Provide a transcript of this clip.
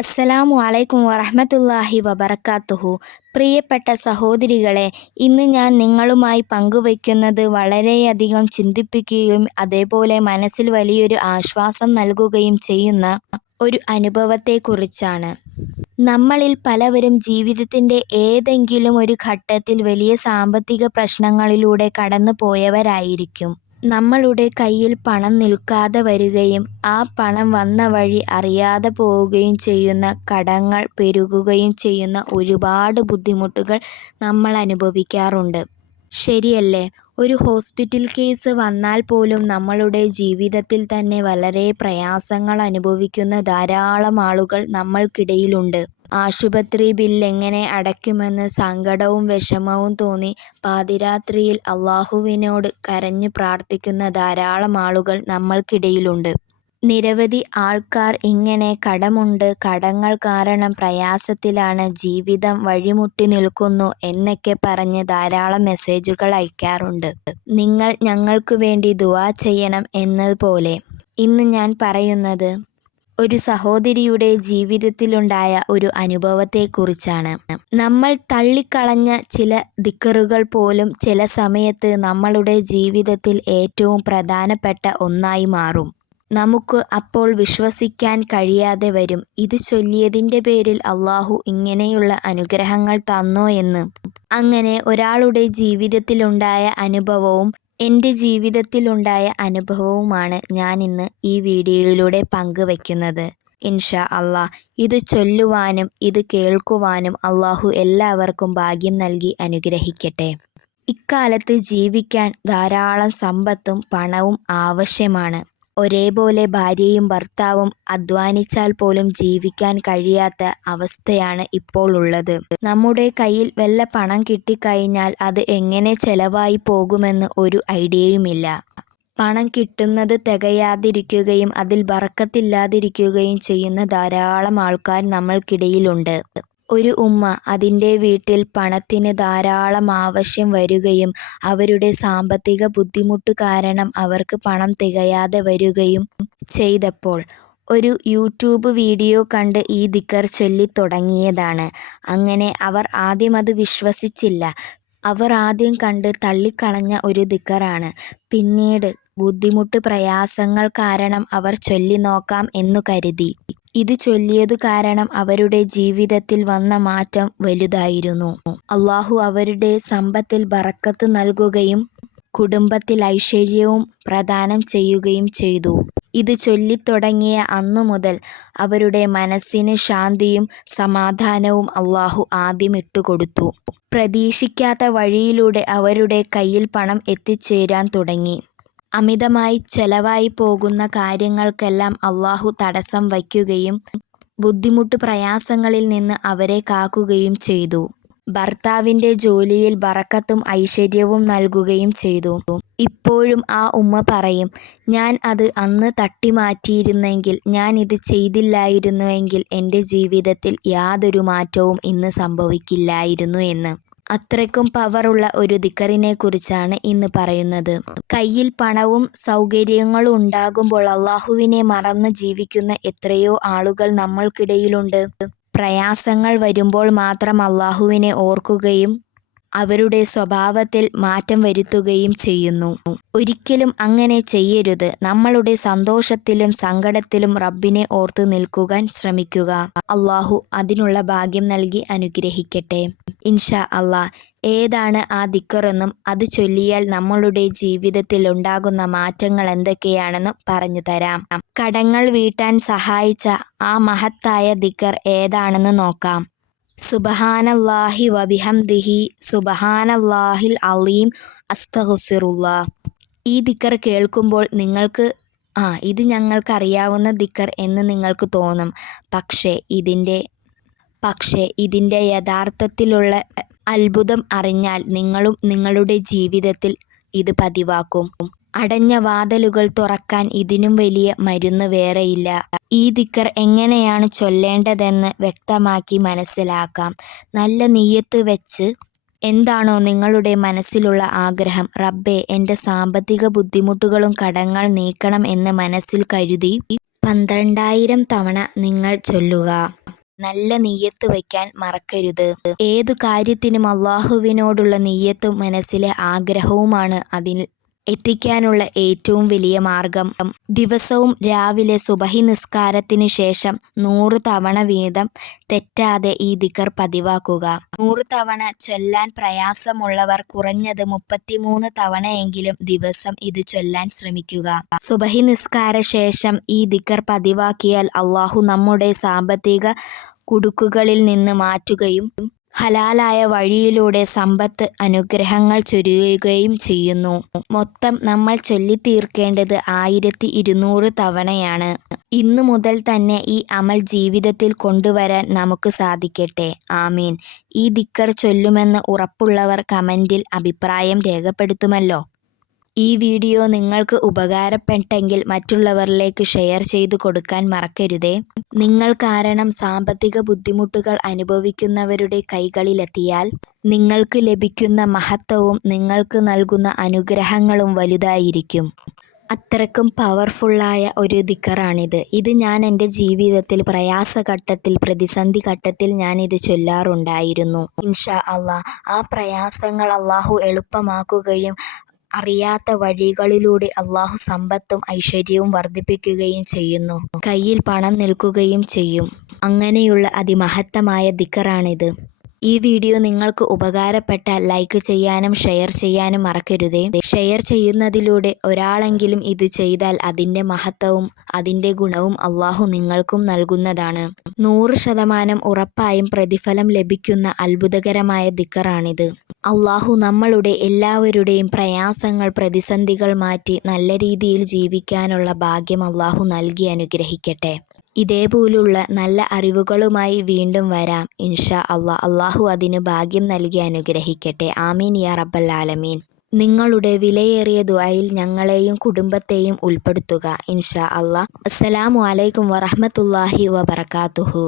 അസ്സലാമു അലൈക്കും വറഹ്മത്തുള്ളാഹി വബറകാതുഹു. പ്രിയപ്പെട്ട സഹോദരികളെ, ഇന്ന് ഞാൻ നിങ്ങളുമായി പങ്കുവയ്ക്കുന്നത് വളരെയധികം ചിന്തിപ്പിക്കുകയും അതേപോലെ മനസ്സിൽ വലിയൊരു ആശ്വാസം നൽകുകയും ചെയ്യുന്ന ഒരു അനുഭവത്തെക്കുറിച്ചാണ്. നമ്മളിൽ പലവരും ജീവിതത്തിൻ്റെ ഏതെങ്കിലും ഒരു ഘട്ടത്തിൽ വലിയ സാമ്പത്തിക പ്രശ്നങ്ങളിലൂടെ കടന്നു പോയവരായിരിക്കും. നമ്മളുടെ കയ്യിൽ പണം നിൽക്കാതെ വരികയും ആ പണം വന്ന വഴി അറിയാതെ പോവുകയും ചെയ്യുന്ന, കടങ്ങൾ പെരുകുകയും ചെയ്യുന്ന ഒരുപാട് ബുദ്ധിമുട്ടുകൾ നമ്മൾ അനുഭവിക്കാറുണ്ട്. ശരിയല്ലേ? ഒരു ഹോസ്പിറ്റൽ കേസ് വന്നാൽ പോലും നമ്മളുടെ ജീവിതത്തിൽ തന്നെ വളരെ പ്രയാസങ്ങൾ അനുഭവിക്കുന്ന ധാരാളം ആളുകൾ നമ്മൾക്കിടയിലുണ്ട്. ആശുപത്രി ബില്ല് എങ്ങനെ അടയ്ക്കുമെന്ന് സങ്കടവും വിഷമവും തോന്നി പാതിരാത്രിയിൽ അല്ലാഹുവിനോട് കരഞ്ഞു പ്രാർത്ഥിക്കുന്ന ധാരാളം ആളുകൾ നമ്മൾക്കിടയിലുണ്ട്. നിരവധി ആൾക്കാർ ഇങ്ങനെ കടമുണ്ട്, കടങ്ങൾ കാരണം പ്രയാസത്തിലാണ്, ജീവിതം വഴിമുട്ടി നിൽക്കുന്നു എന്നൊക്കെ പറഞ്ഞ് ധാരാളം മെസ്സേജുകൾ അയക്കാറുണ്ട്. നിങ്ങൾ ഞങ്ങൾക്ക് വേണ്ടി ദുആ ചെയ്യണം എന്നതുപോലെ ഇന്ന് ഞാൻ പറയുന്നത് ഒരു സഹോദരിയുടെ ജീവിതത്തിലുണ്ടായ ഒരു അനുഭവത്തെക്കുറിച്ചാണ്. നമ്മൾ തള്ളിക്കളഞ്ഞ ചില ദിക്റുകൾ പോലും ചില സമയത്ത് നമ്മളുടെ ജീവിതത്തിൽ ഏറ്റവും പ്രധാനപ്പെട്ട ഒന്നായി മാറും. നമുക്ക് അപ്പോൾ വിശ്വസിക്കാൻ കഴിയാതെ വരും, ഇത് ചൊല്ലിയതിൻ്റെ പേരിൽ അല്ലാഹു ഇങ്ങനെയുള്ള അനുഗ്രഹങ്ങൾ തന്നോ എന്ന്. അങ്ങനെ ഒരാളുടെ ജീവിതത്തിലുണ്ടായ അനുഭവവും എൻ്റെ ജീവിതത്തിലുണ്ടായ അനുഭവവുമാണ് ഞാൻ ഇന്ന് ഈ വീഡിയോയിലൂടെ പങ്കുവയ്ക്കുന്നത്. ഇൻഷാ അല്ലാഹ് ഇത് ചൊല്ലുവാനും ഇത് കേൾക്കുവാനും അല്ലാഹു എല്ലാവർക്കും ഭാഗ്യം നൽകി അനുഗ്രഹിക്കട്ടെ. ഇക്കാലത്ത് ജീവിക്കാൻ ധാരാളം സമ്പത്തും പണവും ആവശ്യമാണ്. ഒരേപോലെ ഭാര്യയും ഭർത്താവും അധ്വാനിച്ചാൽ പോലും ജീവിക്കാൻ കഴിയാത്ത അവസ്ഥയാണ് ഇപ്പോൾ ഉള്ളത്. നമ്മുടെ കയ്യിൽ വല്ല പണം കിട്ടിക്കഴിഞ്ഞാൽ അത് എങ്ങനെ ചെലവായി പോകുമെന്ന് ഒരു ഐഡിയയുമില്ല. പണം കിട്ടുന്നത് തികയാതിരിക്കുകയും അതിൽ ബറക്കത്തില്ലാതിരിക്കുകയും ചെയ്യുന്ന ധാരാളം ആൾക്കാർ നമ്മൾക്കിടയിലുണ്ട്. ഒരു ഉമ്മ അതിൻ്റെ വീട്ടിൽ പണത്തിന് ധാരാളം ആവശ്യം വരികയും അവരുടെ സാമ്പത്തിക ബുദ്ധിമുട്ട് കാരണം അവർക്ക് പണം തികയാതെ വരികയും ചെയ്തപ്പോൾ ഒരു യൂട്യൂബ് വീഡിയോ കണ്ട് ഈ ദിക്ർ ചൊല്ലി തുടങ്ങിയതാണ്. അങ്ങനെ അവർ ആദ്യം അത് വിശ്വസിച്ചില്ല. അവർ ആദ്യം കണ്ട് തള്ളിക്കളഞ്ഞ ഒരു ദിക്റാണ്. പിന്നീട് ബുദ്ധിമുട്ട് പ്രയാസങ്ങൾ കാരണം അവർ ചൊല്ലി നോക്കാം എന്നു കരുതി. ഇത് ചൊല്ലിയതു കാരണം അവരുടെ ജീവിതത്തിൽ വന്ന മാറ്റം വലുതായിരുന്നു. അല്ലാഹു അവരുടെ സമ്പത്തിൽ ബറക്കത്ത് നൽകുകയും കുടുംബത്തിൽ ഐശ്വര്യവും പ്രദാനം ചെയ്യുകയും ചെയ്തു. ഇത് ചൊല്ലിത്തുടങ്ങിയ അന്നു മുതൽ അവരുടെ മനസ്സിന് ശാന്തിയും സമാധാനവും അല്ലാഹു ആദ്യം ഇട്ടുകൊടുത്തു. പ്രതീക്ഷിക്കാത്ത വഴിയിലൂടെ അവരുടെ കയ്യിൽ പണം എത്തിച്ചേരാൻ തുടങ്ങി. അമിതമായി ചെലവായി പോകുന്ന കാര്യങ്ങൾക്കെല്ലാം അല്ലാഹു തടസ്സം വയ്ക്കുകയും ബുദ്ധിമുട്ട് പ്രയാസങ്ങളിൽ നിന്ന് അവരെ കാക്കുകയും ചെയ്തു. ഭർത്താവിൻ്റെ ജോലിയിൽ ബറക്കത്തും ഐശ്വര്യവും നൽകുകയും ചെയ്തു. ഇപ്പോഴും ആ ഉമ്മ പറയും, ഞാൻ അത് അന്ന് തട്ടിമാറ്റിയിരുന്നെങ്കിൽ, ഞാൻ ഇത് ചെയ്തില്ലായിരുന്നുവെങ്കിൽ എൻ്റെ ജീവിതത്തിൽ യാതൊരു മാറ്റവും ഇന്ന് സംഭവിക്കില്ലായിരുന്നു എന്ന്. അത്രയ്ക്കും പവറുള്ള ഒരു ദിക്റിനെ കുറിച്ചാണ് ഇന്ന് പറയുന്നത്. കയ്യിൽ പണവും സൗകര്യങ്ങളും ഉണ്ടാകുമ്പോൾ അല്ലാഹുവിനെ മറന്ന് ജീവിക്കുന്ന എത്രയോ ആളുകൾ നമ്മൾക്കിടയിലുണ്ട്. പ്രയാസങ്ങൾ വരുമ്പോൾ മാത്രം അല്ലാഹുവിനെ ഓർക്കുകയും അവരുടെ സ്വഭാവത്തിൽ മാറ്റം വരുത്തുകയും ചെയ്യുന്നു. ഒരിക്കലും അങ്ങനെ ചെയ്യരുത്. നമ്മളുടെ സന്തോഷത്തിലും സങ്കടത്തിലും റബ്ബിനെ ഓർത്ത് നിൽക്കുവാൻ ശ്രമിക്കുക. അല്ലാഹു അതിനുള്ള ഭാഗ്യം നൽകി അനുഗ്രഹിക്കട്ടെ. ഇൻഷാ അല്ലാഹ് ഏതാണ് ആ ദിക്റെന്നും അത് ചൊല്ലിയാൽ നമ്മളുടെ ജീവിതത്തിൽ ഉണ്ടാകുന്ന മാറ്റങ്ങൾ എന്തൊക്കെയാണെന്നും പറഞ്ഞു തരാം. കടങ്ങൾ വീട്ടാൻ സഹായിച്ച ആ മഹത്തായ ദിക്ർ ഏതാണെന്ന് നോക്കാം. സുബ്ഹാനല്ലാഹി വബിഹംദിഹി സുബ്ഹാനല്ലാഹിൽ അലീം അസ്തഗ്ഫിറുല്ലാഹ്. ഈ ദിക്ർ കേൾക്കുമ്പോൾ നിങ്ങൾക്ക് ഇത് ഞങ്ങൾക്കറിയാവുന്ന ദിക്ർ എന്ന് നിങ്ങൾക്ക് തോന്നും. പക്ഷേ ഇതിൻ്റെ യഥാർത്ഥത്തിലുള്ള അത്ഭുതം അറിഞ്ഞാൽ നിങ്ങളും നിങ്ങളുടെ ജീവിതത്തിൽ ഇത് പതിവാക്കും. അടഞ്ഞ വാതിലുകൾ തുറക്കാൻ ഇതിനും വലിയ മരുന്ന് വേറെയില്ല. ഈ ദിക്ർ എങ്ങനെയാണ് ചൊല്ലേണ്ടതെന്ന് വ്യക്തമാക്കി മനസ്സിലാക്കാം. നല്ല നിയ്യത്ത് വെച്ച് എന്താണോ നിങ്ങളുടെ മനസ്സിലുള്ള ആഗ്രഹം, റബ്ബേ എൻ്റെ സാമ്പത്തിക ബുദ്ധിമുട്ടുകളും കടങ്ങൾ നീക്കണം എന്ന് മനസ്സിൽ കരുതി 12,000 തവണ നിങ്ങൾ ചൊല്ലുക. നല്ല നിയ്യത്ത് വയ്ക്കാൻ മറക്കരുത്. ഏതു കാര്യത്തിനും അല്ലാഹുവിനോടുള്ള നിയ്യത്തും മനസ്സിലെ ആഗ്രഹവുമാണ് അതിൽ എത്തിക്കാനുള്ള ഏറ്റവും വലിയ മാർഗം. ദിവസവും രാവിലെ സുബഹി നിസ്കാരത്തിന് ശേഷം 100 തവണ വീതം തെറ്റാതെ ഈ ദിക്ർ പതിവാക്കുക. 100 തവണ ചൊല്ലാൻ പ്രയാസമുള്ളവർ കുറഞ്ഞത് 33 തവണയെങ്കിലും ദിവസം ഇത് ചൊല്ലാൻ ശ്രമിക്കുക. സുബഹി നിസ്കാര ശേഷം ഈ ദിക്ർ പതിവാക്കിയാൽ അല്ലാഹു നമ്മുടെ സാമ്പത്തിക കുടുക്കുകളിൽ നിന്ന് മാറ്റുകയും ഹലാലായ വഴിയിലൂടെ സമ്പത്ത് അനുഗ്രഹങ്ങൾ ചൊരിയുകയും ചെയ്യുന്നു. മൊത്തം നമ്മൾ ചൊല്ലിത്തീർക്കേണ്ടത് 1200 തവണയാണ്. ഇന്നു മുതൽ തന്നെ ഈ അമൽ ജീവിതത്തിൽ കൊണ്ടുവരാൻ നമുക്ക് സാധിക്കട്ടെ. ആമീൻ. ഈ ദിക്ർ ചൊല്ലുമെന്ന് ഉറപ്പുള്ളവർ കമന്റിൽ അഭിപ്രായം രേഖപ്പെടുത്തുമല്ലോ. ഈ വീഡിയോ നിങ്ങൾക്ക് ഉപകാരപ്പെട്ടെങ്കിൽ മറ്റുള്ളവരിലേക്ക് ഷെയർ ചെയ്തു കൊടുക്കാൻ മറക്കരുതേ. നിങ്ങൾ കാരണം സാമ്പത്തിക ബുദ്ധിമുട്ടുകൾ അനുഭവിക്കുന്നവരുടെ കൈകളിലെത്തിയാൽ നിങ്ങൾക്ക് ലഭിക്കുന്ന മഹത്വവും നിങ്ങൾക്ക് നൽകുന്ന അനുഗ്രഹങ്ങളും വലുതായിരിക്കും. അത്രക്കും പവർഫുള്ളായ ഒരു ദിക്റാണിത്. ഇത് ഞാൻ എൻ്റെ ജീവിതത്തിൽ പ്രയാസഘട്ടത്തിൽ, പ്രതിസന്ധി ഘട്ടത്തിൽ ഞാനിത് ചൊല്ലാറുണ്ടായിരുന്നു. ഇൻഷാ അല്ലാ ആ പ്രയാസങ്ങൾ അല്ലാഹു എളുപ്പമാക്കുകയും അറിയാത്ത വഴികളിലൂടെ അല്ലാഹു സമ്പത്തും ഐശ്വര്യവും വർദ്ധിപ്പിക്കുകയും ചെയ്യുന്നു. കയ്യിൽ പണം നിൽക്കുകയും ചെയ്യും. അങ്ങനെയുള്ള അതിമഹത്തമായ ദിക്റാണിത്. ഈ വീഡിയോ നിങ്ങൾക്ക് ഉപകാരപ്പെട്ടാൽ ലൈക്ക് ചെയ്യാനും ഷെയർ ചെയ്യാനും മറക്കരുതേ. ഷെയർ ചെയ്യുന്നതിലൂടെ ഒരാളെങ്കിലും ഇത് ചെയ്താൽ അതിൻ്റെ മഹത്വവും അതിൻ്റെ ഗുണവും അല്ലാഹു നിങ്ങൾക്കും നൽകുന്നതാണ്. 100% ഉറപ്പായും പ്രതിഫലം ലഭിക്കുന്ന അത്ഭുതകരമായ ദിക്റാണിത്. അല്ലാഹു നമ്മളുടെ എല്ലാവരുടെയും പ്രയാസങ്ങൾ, പ്രതിസന്ധികൾ മാറ്റി നല്ല രീതിയിൽ ജീവിക്കാനുള്ള ഭാഗ്യം അല്ലാഹു നൽകി അനുഗ്രഹിക്കട്ടെ. ഇതേപോലുള്ള നല്ല അറിവുകളുമായി വീണ്ടും വരാം ഇൻഷാ അല്ലാ. അല്ലാഹു അതിന് ഭാഗ്യം നൽകി അനുഗ്രഹിക്കട്ടെ. ആമീൻ യാ റബ്ബൽ ആലമീൻ. നിങ്ങളുടെ വിലയേറിയ ദുആയിൽ ഞങ്ങളെയും കുടുംബത്തെയും ഉൾപ്പെടുത്തുക ഇൻഷാ അല്ലാ. അസ്സലാമു അലൈക്കും വറഹ്മത്തുള്ളാഹി വബറകാതുഹു.